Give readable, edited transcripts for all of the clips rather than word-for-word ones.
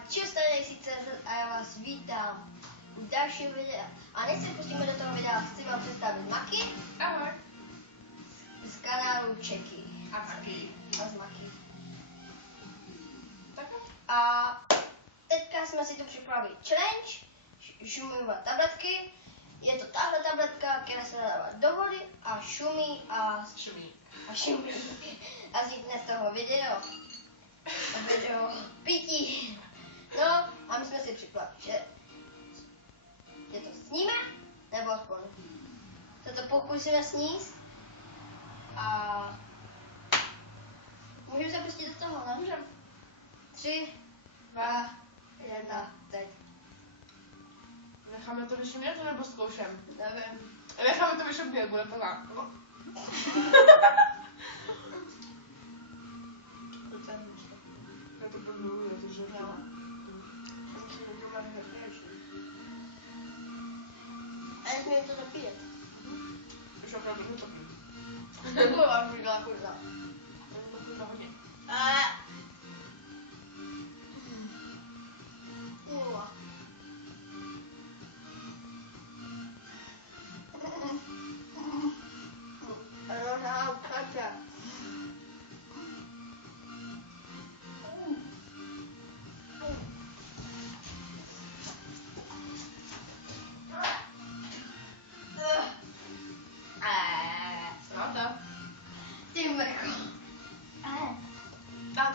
Čus, tady CZ a já vás vítám u dalšího videa. A než se pustíme do toho videa, chci vám představit Maki. Ahoj. Z kanálu Čeky. A Maki. A z Maki. Tak. A teďka jsme si tu připravili challenge, šumové tabletky. Je to tahle tabletka, která se dává do vody a šumí a šumí. A vznikne z toho video pití. No a my jsme si připravili, že to sníme, nebo aspoň se to pokusíme sníst. A můžeme se pustit do toho, ne? Můžeme. 3, 2, 1, teď. Necháme to vyšumět nebo zkoušem? Nevím. Necháme to vyšumět, bude to tak. Já to budu, já to žádná. A nesmím to zapíjet. Už opravdu to piju. To vám říkala kurza. To hodně.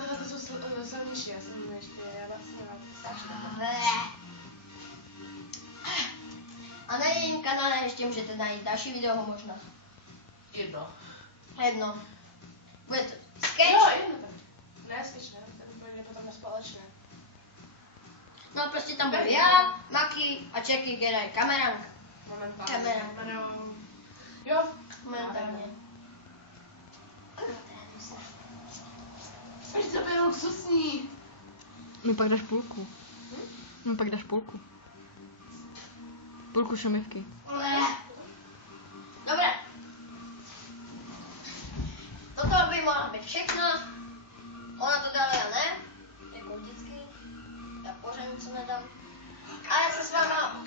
Tyhle to jsou silnější, já jsem ještě A na jejím kanále ještě můžete najít další video možná. Jedno. Bude to sketch. Jo, jedno tam. Ne, sketch ne, ten bude potom společné. No prostě tam budu já, Maki a Čeky, která je kameránka. Momentálně. Jo. Momentálně. Pojď to bylo luxusní. No pak dáš půlku. No pak dáš půlku. Půlku šumivky. Dobré. Toto by mohla být všechno. Ona to dala, já ne. Jako vždycky. Já pořád něco nedám. A já se s váma...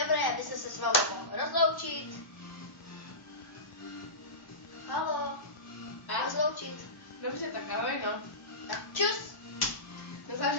Dobré, aby se s váma mohl rozloučit. Haló. Rozloučit. Dobře, tak ahoj no. Tak čus.